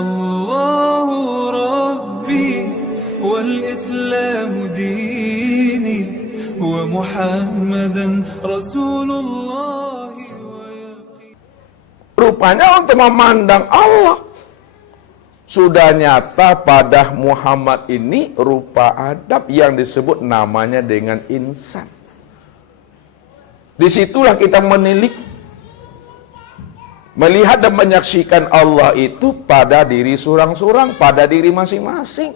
الله ربي والإسلام ديني ومحمدا رسول الله. Rupanya untuk memandang Allah sudah nyata pada Muhammad ini rupa Adam yang disebut namanya dengan insan. Disitulah kita menilik, melihat dan menyaksikan Allah itu pada diri surang-surang, pada diri masing-masing,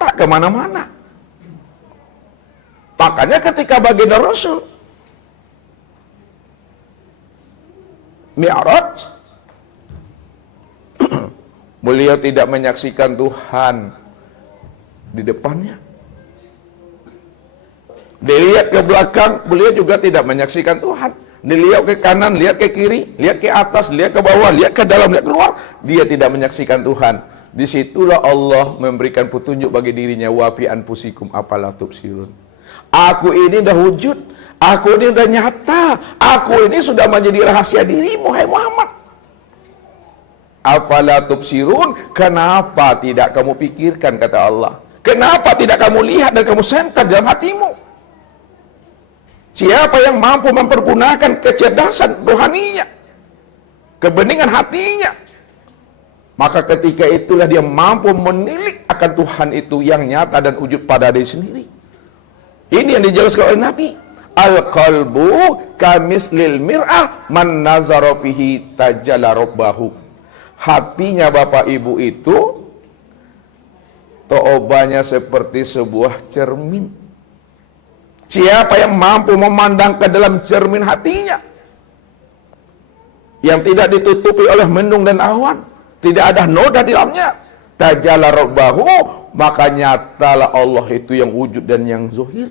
tak kemana-mana. Makanya ketika baginda Rasul Mi'raj, beliau tidak menyaksikan Tuhan di depannya. Dilihat ke belakang, beliau juga tidak menyaksikan Tuhan. Dilihat ke kanan, lihat ke kiri, lihat ke atas, lihat ke bawah, lihat ke dalam, lihat keluar. Dia tidak menyaksikan Tuhan. Disitulah Allah memberikan petunjuk bagi dirinya. Wa fi anfusikum afala tubsirun. Aku ini dah wujud. Aku ini dah nyata. Aku ini sudah menjadi rahasia dirimu, hai Muhammad. Afala tubsirun, kenapa tidak kamu pikirkan, kata Allah. Kenapa tidak kamu lihat dan kamu sentak dalam hatimu? Siapa yang mampu mempergunakan kecerdasan rohaninya, kebeningan hatinya, maka ketika itulah dia mampu menilik akan Tuhan itu yang nyata dan wujud pada diri sendiri. Ini yang dijelaskan oleh Nabi. Al-qalbu kamislil mir'ah man nazara fihi tajalla rabbahu. Hatinya Bapak Ibu itu toobanya seperti sebuah cermin. Siapa yang mampu memandang ke dalam cermin hatinya, yang tidak ditutupi oleh mendung dan awan, tidak ada noda di dalamnya, tajalla rabbahu, maka nyatalah Allah itu yang wujud dan yang zuhir.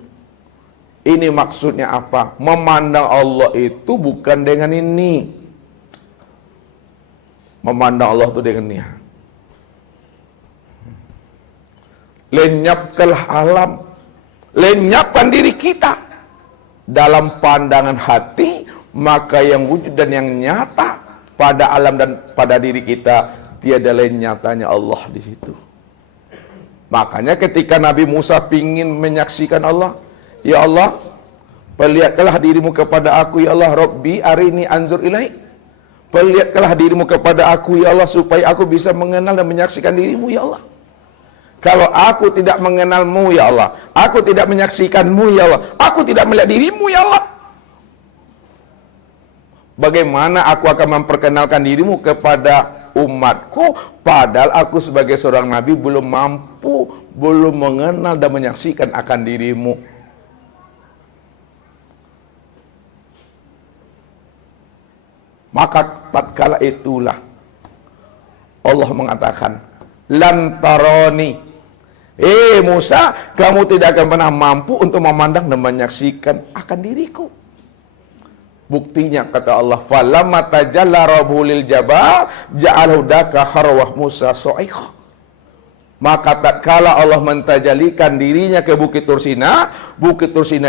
Ini maksudnya apa? Memandang Allah itu bukan dengan ini. Memandang Allah itu dengan ini. Lenyapkanlah alam, lenyapkan diri kita dalam pandangan hati, maka yang wujud dan yang nyata pada alam dan pada diri kita tiada lain nyatanya Allah di situ. Makanya ketika Nabi Musa ingin menyaksikan Allah, ya Allah, perlihatkanlah dirimu kepada aku, ya Allah, Rabbi arini anzur ilaik. Perlihatkanlah dirimu kepada aku, ya Allah, supaya aku bisa mengenal dan menyaksikan dirimu, ya Allah. Kalau aku tidak mengenalmu, ya Allah, aku tidak menyaksikanmu, ya Allah, aku tidak melihat dirimu, ya Allah, bagaimana aku akan memperkenalkan dirimu kepada umatku, padahal aku sebagai seorang nabi belum mampu, belum mengenal dan menyaksikan akan dirimu. Maka tatkala itulah Allah mengatakan, lantaroni, Musa, kamu tidak akan pernah mampu untuk memandang dan menyaksikan akan diriku. Buktinya kata Allah, falamma tajalla rabbuhu lil jabal ja'alahu daka harwah Musa so'ikha. Maka tatkala Allah mentajalikan dirinya ke Bukit Tursina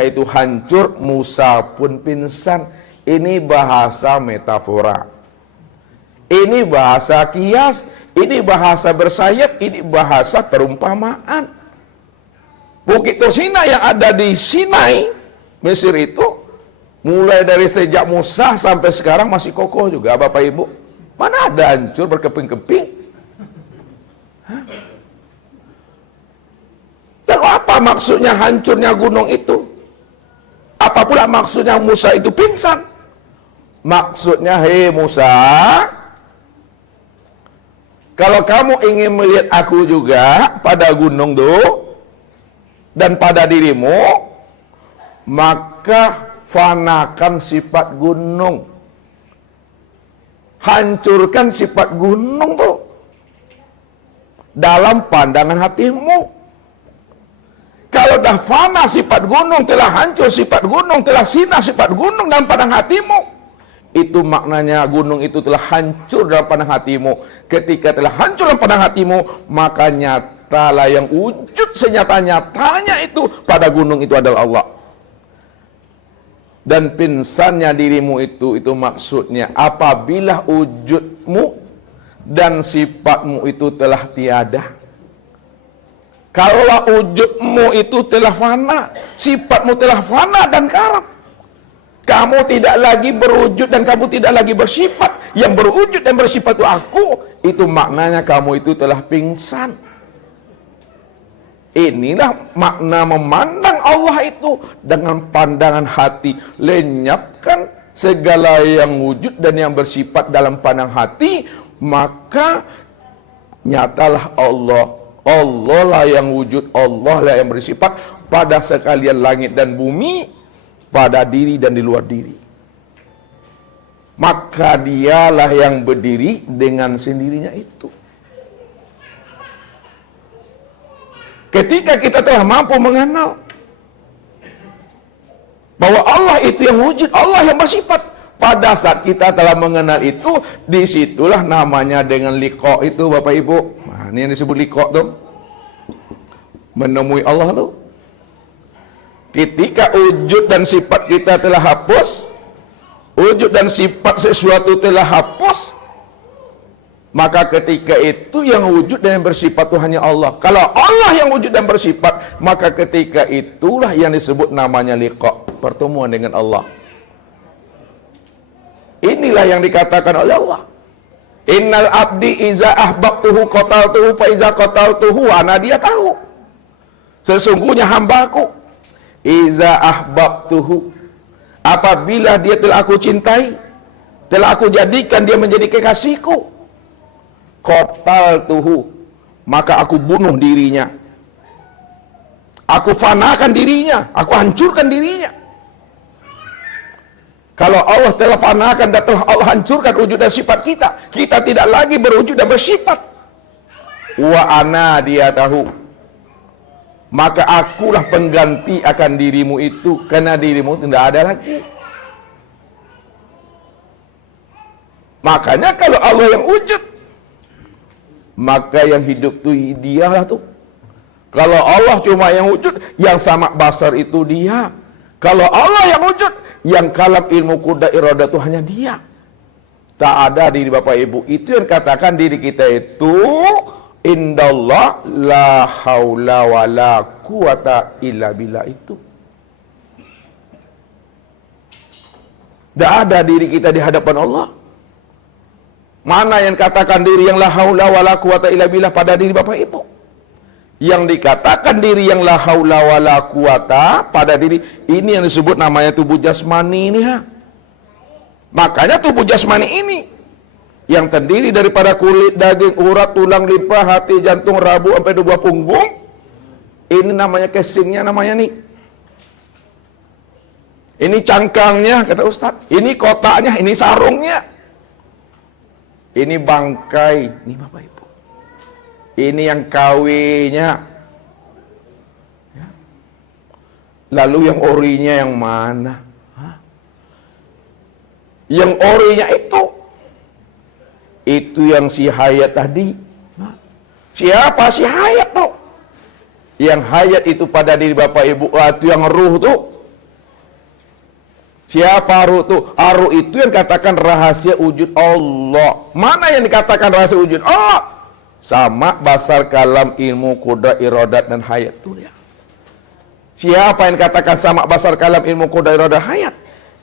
itu hancur, Musa pun pingsan. Ini bahasa metafora, ini bahasa kias, ini bahasa bersayap, ini bahasa perumpamaan. Bukit Tursina yang ada di Sinai, Mesir itu, mulai dari sejak Musa sampai sekarang masih kokoh juga, Bapak Ibu. Mana ada hancur berkeping-keping? Dan apa maksudnya hancurnya gunung itu? Apa pula maksudnya Musa itu pingsan? Maksudnya, hei Musa, kalau kamu ingin melihat aku juga pada gunung itu dan pada dirimu, maka fanakan sifat gunung, hancurkan sifat gunung tuh dalam pandangan hatimu. Kalau dah fana sifat gunung, telah hancur sifat gunung, telah sina sifat gunung dalam pandangan hatimu, itu maknanya gunung itu telah hancur dalam pandang hatimu. Ketika telah hancur dalam pandang hatimu, maka nyatalah yang wujud senyata-nyatanya itu pada gunung itu adalah Allah. Dan pingsannya dirimu itu maksudnya apabila wujudmu dan sifatmu itu telah tiada. Kalau wujudmu itu telah fana, sifatmu telah fana dan karam. Kamu tidak lagi berwujud dan kamu tidak lagi bersifat. Yang berwujud dan bersifat itu aku. Itu maknanya kamu itu telah pingsan. Inilah makna memandang Allah itu dengan pandangan hati. Lenyapkan segala yang wujud dan yang bersifat dalam pandang hati, maka nyatalah Allah. Allah lah yang wujud, Allah lah yang bersifat pada sekalian langit dan bumi, pada diri dan di luar diri. Maka dialah yang berdiri dengan sendirinya itu. Ketika kita telah mampu mengenal bahwa Allah itu yang wujud, Allah yang bersifat, pada saat kita telah mengenal itu, disitulah namanya dengan liqa itu, Bapak Ibu. Nah, ini yang disebut liqa tuh, menemui Allah tuh. Ketika wujud dan sifat kita telah hapus, wujud dan sifat sesuatu telah hapus, maka ketika itu yang wujud dan yang bersifat itu hanya Allah. Kalau Allah yang wujud dan bersifat, maka ketika itulah yang disebut namanya liqa, pertemuan dengan Allah. Inilah yang dikatakan oleh Allah. Innal abdi iza ahbabtuhu qataltuhu fa iza qataltuhu ana, dia tahu. Sesungguhnya hambaku iza ahbabtuhu, apabila dia telah aku cintai, telah aku jadikan dia menjadi kekasihku, qataltuhu, maka aku bunuh dirinya, aku fanakan dirinya, aku hancurkan dirinya. Kalau Allah telah fanakan dan telah Allah hancurkan wujud dan sifat kita, kita tidak lagi berwujud dan bersifat. Wa ana, dia tahu, maka akulah pengganti akan dirimu itu, karena dirimu tidak ada lagi. Makanya kalau Allah yang wujud, maka yang hidup itu dialah tuh. Kalau Allah cuma yang wujud, yang sama basar itu dia. Kalau Allah yang wujud, yang kalam ilmu kuda iradah itu hanya dia. Tak ada diri Bapak Ibu. Itu yang katakan diri kita itu indallah la haula wa la quwata illa billah itu. Tak ada diri kita di hadapan Allah. Mana yang katakan diri yang la haula wa la quwata illa billah pada diri Bapak Ibu? Yang dikatakan diri yang la haula wa la quwata pada diri ini yang disebut namanya tubuh jasmani ini, ha. Makanya tubuh jasmani ini yang terdiri daripada kulit, daging, urat, tulang, limpa, hati, jantung, rabu sampai dua punggung. Ini namanya casingnya, namanya nih. Ini cangkangnya, kata Ustadz. Ini kotaknya, ini sarungnya. Ini bangkai, ini Bapak Ibu. Ini yang kawinya. Ya. Lalu yang orinya yang mana? Hah? Yang orinya itu yang si hayat tadi. Hah? Siapa si hayat tuh? Yang hayat itu pada diri Bapak Ibu, itu yang ruh tuh. Siapa ruh tuh? Ruh itu yang katakan rahasia wujud Allah. Mana yang dikatakan rahasia wujud Allah? Sama basar kalam ilmu kuda iradat dan hayat itu dia. Siapa yang katakan sama basar kalam ilmu kuda iradat hayat?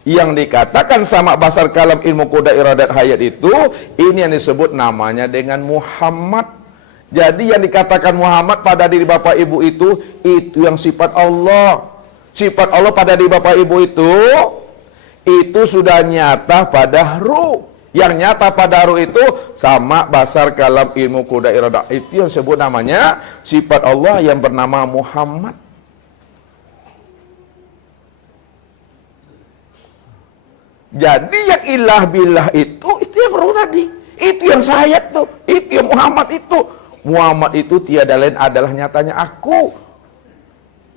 Yang dikatakan sama basar kalam ilmu kuda iradat hayat itu, ini yang disebut namanya dengan Muhammad. Jadi yang dikatakan Muhammad pada diri Bapak Ibu itu yang sifat Allah. Sifat Allah pada diri Bapak Ibu itu sudah nyata pada ruh. Yang nyata pada ruh itu sama basar kalam ilmu kuda iradah. Itu yang sebut namanya sifat Allah yang bernama Muhammad. Jadi yang ilah billah itu yang ruh tadi. Itu yang sayat tuh. Itu yang Muhammad itu. Muhammad itu tiada lain adalah nyatanya aku.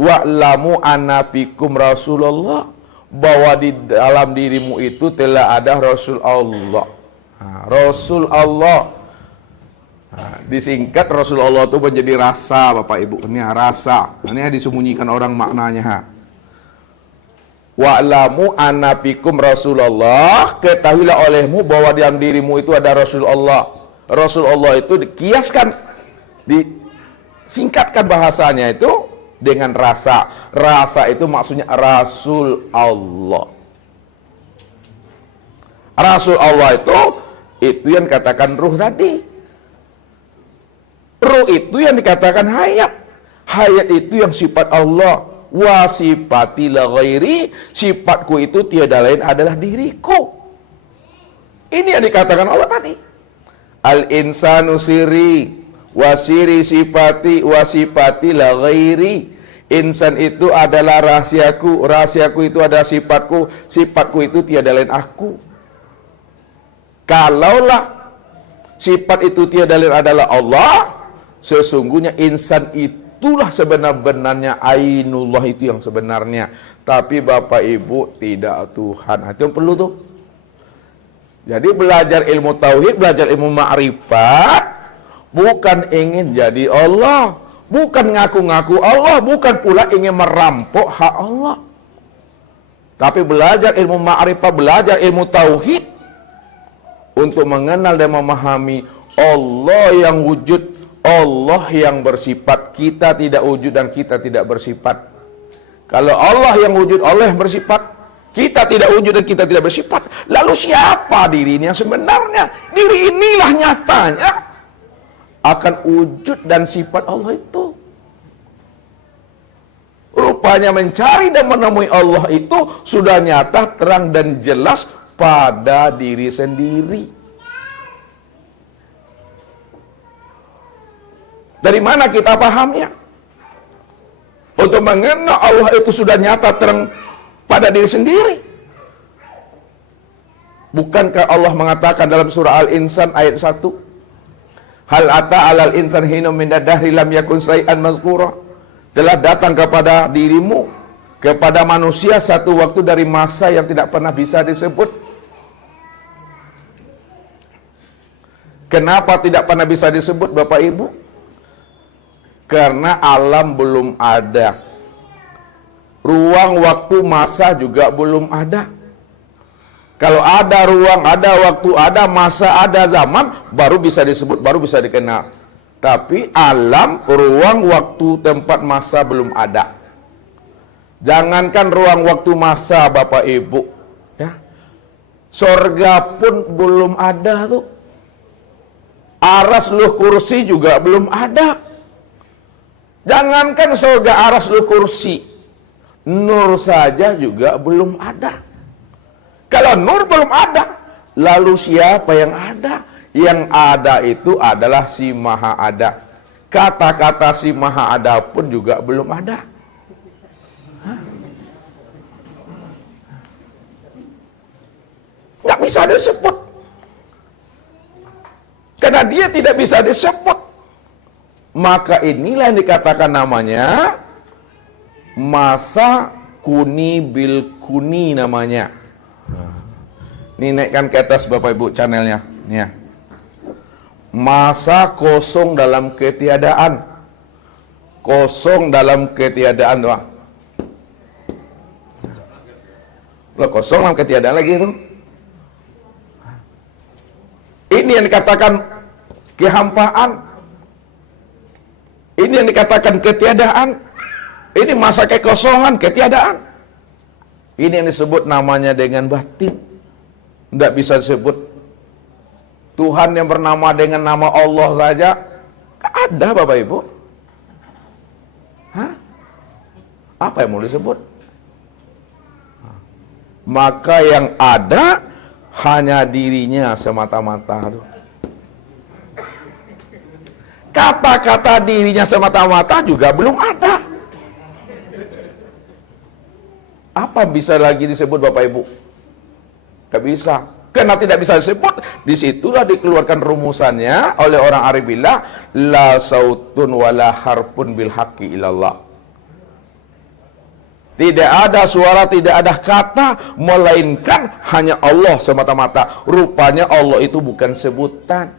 Wa'lamu anna fikum Rasulullah, bahwa di dalam dirimu itu telah ada Rasul Allah. Rasul Allah. Disingkat Rasul Allah itu menjadi rasa, Bapak Ibu. Ini rasa. Ini disembunyikan orang maknanya. Wa'lamu anna fikum Rasulullah, ketahuilah olehmu bahwa di dalam dirimu itu ada Rasul Allah. Rasulullah itu dikiaskan, disingkatkan bahasanya itu dengan rasa. Rasa itu maksudnya Rasul Allah. Rasul Allah itu yang katakan ruh tadi. Ruh itu yang dikatakan hayat. Hayat itu yang sifat Allah. Wa sifati la ghairi, sifatku itu tiada lain adalah diriku. Ini yang dikatakan Allah tadi. Al insanu siri, wasiri sifati, wasifati la ghairi. Insan itu adalah rahasiaku, rahasiaku itu adalah sifatku, sifatku itu tiada lain aku. Kalaulah sifat itu tiada lain adalah Allah, sesungguhnya insan itulah sebenar-benarnya, ainullah itu yang sebenarnya. Tapi Bapak Ibu tidak Tuhan. Itu yang perlu tuh. Jadi belajar ilmu tauhid, belajar ilmu ma'rifat, bukan ingin jadi Allah, bukan ngaku-ngaku Allah, bukan pula ingin merampok hak Allah. Tapi belajar ilmu ma'rifat, belajar ilmu tauhid untuk mengenal dan memahami Allah yang wujud, Allah yang bersifat, kita tidak wujud dan kita tidak bersifat. Kalau Allah yang wujud, Allah yang bersifat, kita tidak wujud dan kita tidak bersifat. Lalu siapa dirinya sebenarnya? Diri inilah nyatanya akan wujud dan sifat Allah itu. Rupanya mencari dan menemui Allah itu sudah nyata, terang dan jelas pada diri sendiri. Dari mana kita pahamnya? Untuk mengenal Allah itu sudah nyata, terang pada diri sendiri. Bukankah Allah mengatakan dalam surah Al-Insan ayat 1, hal ata alal insan hinum min dahri lam yakun syai'an mazkura, telah datang kepada dirimu, kepada manusia satu waktu dari masa yang tidak pernah bisa disebut. Kenapa tidak pernah bisa disebut Bapak Ibu? Karena alam belum ada. Ruang, waktu, masa juga belum ada. Kalau ada ruang, ada waktu, ada masa, ada zaman, baru bisa disebut, baru bisa dikenal. Tapi alam, ruang, waktu, tempat, masa belum ada. Jangankan ruang, waktu, masa Bapak Ibu, ya. Sorga pun belum ada tuh. Aras luh kursi juga belum ada. Jangankan sorga, aras luh kursi, nur saja juga belum ada. Kalau nur belum ada, lalu siapa yang ada? Yang ada itu adalah si Maha Ada. Kata-kata si Maha Ada pun juga belum ada. Nggak bisa disebut. Karena dia tidak bisa disebut. Maka inilah yang dikatakan namanya masa kuni bil kuni namanya. Ini naikkan ke atas Bapak Ibu channelnya. Nih ya. Masa kosong dalam ketiadaan. Kosong dalam ketiadaan doang. Loh, kosong dalam ketiadaan lagi itu. Ini yang dikatakan kehampaan. Ini yang dikatakan ketiadaan. Ini masa kekosongan, ketiadaan. Ini yang disebut namanya dengan batin. Tidak bisa disebut. Tuhan yang bernama dengan nama Allah saja ada Bapak Ibu. Hah? Apa yang mau disebut? Maka yang ada hanya dirinya semata-mata. Kata-kata dirinya semata-mata juga belum ada. Apa bisa lagi disebut Bapak Ibu? Tidak bisa. Karena tidak bisa disebut, disitulah dikeluarkan rumusannya oleh orang Arab billah, la sautun wala harpun bil haqqi ilallah. Tidak ada suara, tidak ada kata, melainkan hanya Allah semata-mata. Rupanya Allah itu bukan sebutan.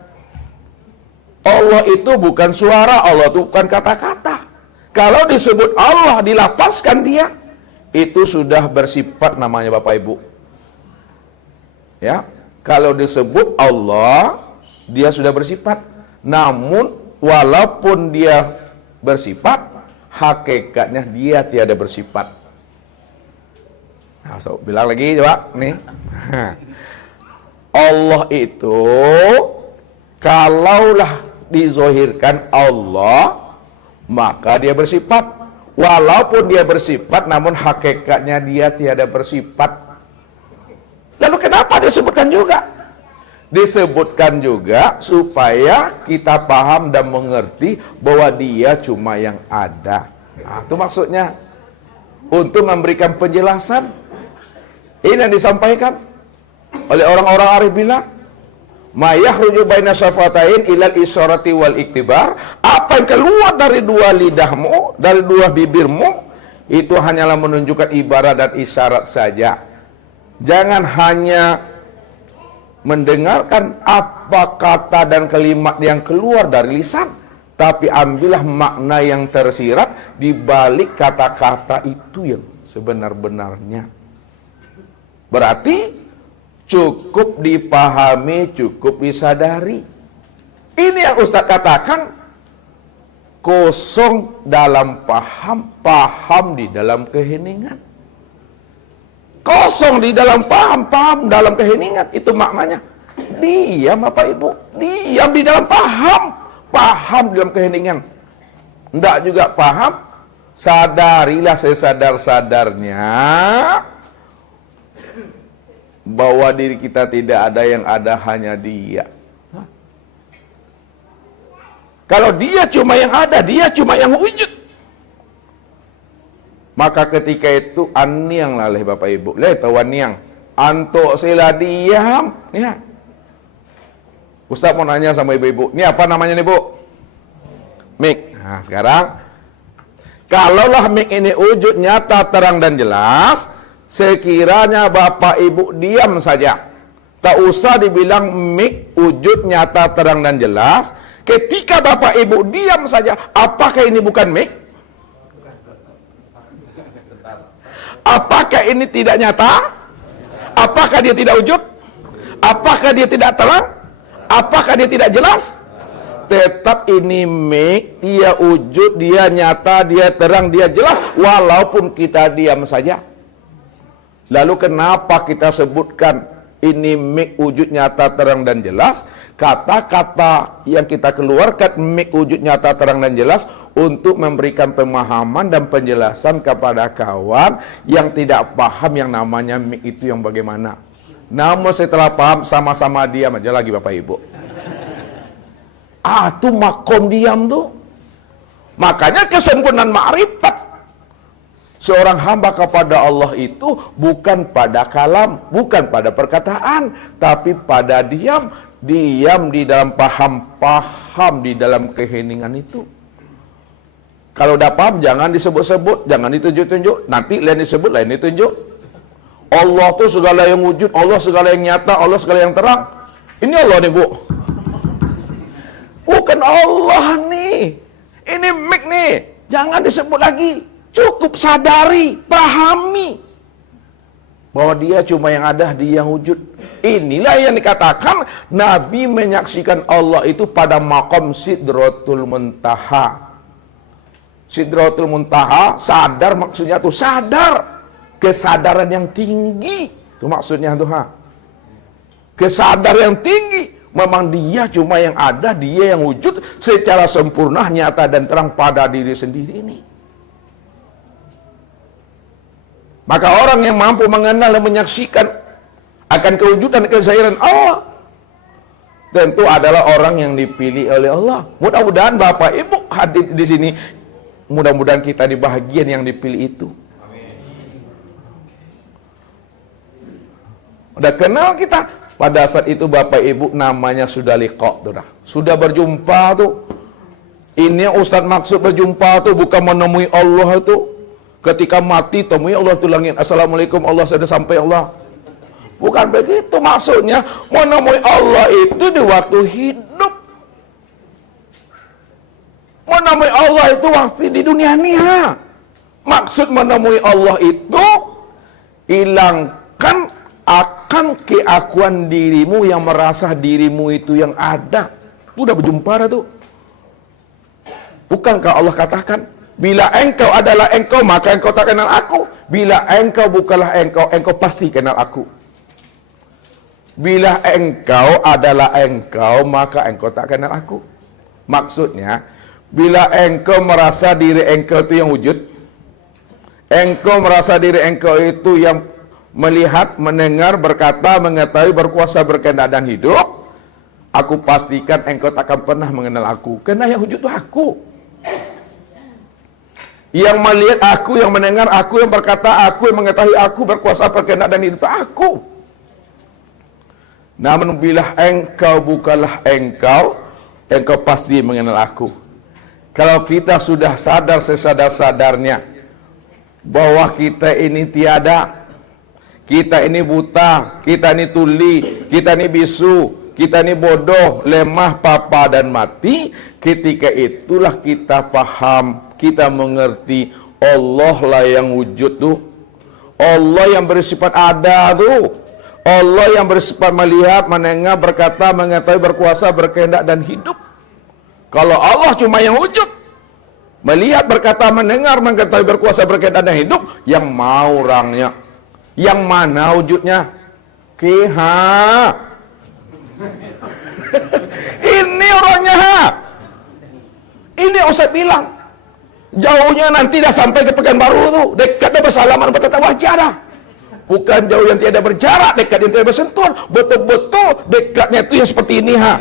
Allah itu bukan suara, Allah itu bukan kata-kata. Kalau disebut Allah, dilapaskan dia, itu sudah bersifat namanya Bapak Ibu. Ya, kalau disebut Allah, dia sudah bersifat. Namun walaupun dia bersifat, hakikatnya dia tiada bersifat. Nah, so, bilang lagi coba nih. Allah itu kalaulah dizohirkan Allah, maka dia bersifat. Walaupun dia bersifat, namun hakikatnya dia tiada bersifat. Lalu kenapa disebutkan juga? Disebutkan juga supaya kita paham dan mengerti bahwa dia cuma yang ada. Nah, itu maksudnya. Untuk memberikan penjelasan. Ini yang disampaikan oleh orang-orang arif bilang, ma yakhruju baina syafatain ilal isyarati wal iktibar. Apa yang keluar dari dua lidahmu, dari dua bibirmu, itu hanyalah menunjukkan ibarat dan isyarat saja. Jangan hanya mendengarkan apa kata dan kalimat yang keluar dari lisan, tapi ambillah makna yang tersirat di balik kata-kata itu yang sebenar-benarnya. Berarti cukup dipahami, cukup disadari. Ini yang Ustaz katakan, kosong dalam paham, paham di dalam keheningan. Kosong di dalam paham, paham dalam keheningan. Itu maknanya. Diam Bapak Ibu, diam di dalam paham, paham di dalam keheningan. Tidak juga paham, sadarilah sesadar-sadarnya bahwa diri kita tidak ada, yang ada hanya dia. Kalau dia cuma yang ada, dia cuma yang wujud, maka ketika itu aniang laleh Bapak Ibu. Leh tahu aniang, antuk sila diam. Ya. Ustaz mau nanya sama ibu-ibu, ini apa namanya nih Bu? Mik. Nah sekarang, kalaulah mik ini wujud nyata, terang dan jelas, sekiranya Bapak Ibu diam saja, tak usah dibilang mik wujud nyata, terang dan jelas. Ketika Bapak Ibu diam saja, apakah ini bukan mik? Apakah ini tidak nyata? Apakah dia tidak wujud? Apakah dia tidak terang? Apakah dia tidak jelas? Tetap ini mik, dia wujud, dia nyata, dia terang, dia jelas, walaupun kita diam saja. Lalu kenapa kita sebutkan ini mik wujud nyata, terang dan jelas? Kata-kata yang kita keluarkan mik wujud nyata, terang dan jelas untuk memberikan pemahaman dan penjelasan kepada kawan yang tidak paham yang namanya mik itu yang bagaimana. Namun setelah paham, sama-sama diam aja lagi Bapak Ibu. Itu makom diam tuh. Makanya kesempurnaan ma'rifat seorang hamba kepada Allah itu bukan pada kalam, bukan pada perkataan, tapi pada diam. Diam di dalam paham, paham di dalam keheningan itu. Kalau udah paham, jangan disebut-sebut, jangan ditunjuk-tunjuk. Nanti lain disebut, lain ditunjuk. Allah tuh segala yang wujud, Allah segala yang nyata, Allah segala yang terang. Ini Allah nih Bu. Bukan Allah nih. Ini mik nih. Jangan disebut lagi. Cukup sadari, pahami bahwa dia cuma yang ada, dia yang wujud. Inilah yang dikatakan Nabi menyaksikan Allah itu pada maqam Sidratul Muntaha. Sidratul Muntaha, sadar maksudnya tuh sadar. Kesadaran yang tinggi. Itu maksudnya tuh kesadaran yang tinggi. Memang dia cuma yang ada, dia yang wujud secara sempurna, nyata dan terang pada diri sendiri ini. Maka orang yang mampu mengenal dan menyaksikan akan kewujudan kezahiran Allah tentu adalah orang yang dipilih oleh Allah. Mudah-mudahan Bapak Ibu hadir di sini, mudah-mudahan kita di bahagian yang dipilih itu. Udah kenal kita. Pada saat itu Bapak Ibu namanya sudah liqa tuh dah. Sudah berjumpa tuh. Ini yang Ustaz maksud berjumpa tuh bukan menemui Allah itu. Ketika mati temui Allah tuh langit. Assalamualaikum Allah sudah sampai Allah. Bukan begitu maksudnya. Menemui Allah itu di waktu hidup. Menemui Allah itu waktu di dunia nia. Maksud menemui Allah itu hilangkan akal bukan keakuan dirimu yang merasa dirimu itu yang ada. Itu udah berjumpa dah tuh. Bukankah Allah katakan, bila engkau adalah engkau, maka engkau tak kenal aku. Bila engkau bukanlah engkau, engkau pasti kenal aku. Bila engkau adalah engkau, maka engkau tak kenal aku. Maksudnya, bila engkau merasa diri engkau itu yang wujud, engkau merasa diri engkau itu yang melihat, mendengar, berkata, mengetahui, berkuasa, berkehendak dan hidup, aku pastikan engkau takkan pernah mengenal aku. Karena yang wujud itu aku. Yang melihat aku, yang mendengar aku, yang berkata aku, yang mengetahui aku, berkuasa, berkehendak dan hidup itu aku. Namun bila engkau bukanlah engkau, engkau pasti mengenal aku. Kalau kita sudah sadar sesadar-sadarnya bahwa kita ini tiada, kita ini buta, kita ini tuli, kita ini bisu, kita ini bodoh, lemah, papa dan mati, ketika itulah kita paham, kita mengerti Allah lah yang wujud tuh. Allah yang bersifat ada tuh. Allah yang bersifat melihat, mendengar, berkata, mengetahui, berkuasa, berkehendak dan hidup. Kalau Allah cuma yang wujud, melihat, berkata, mendengar, mengetahui, berkuasa, berkehendak dan hidup, yang mau orangnya? Yang mana wujudnya? Keha. Ini orangnya ha. Ini Ustaz bilang, jauhnya nanti dah sampai ke Pekanbaru tuh, dekat dah bersalaman, bertatap wajah dah. Bukan jauh yang tiada berjarak, dekat yang tiada bersentuhan. Betul-betul dekatnya itu yang seperti ini ha.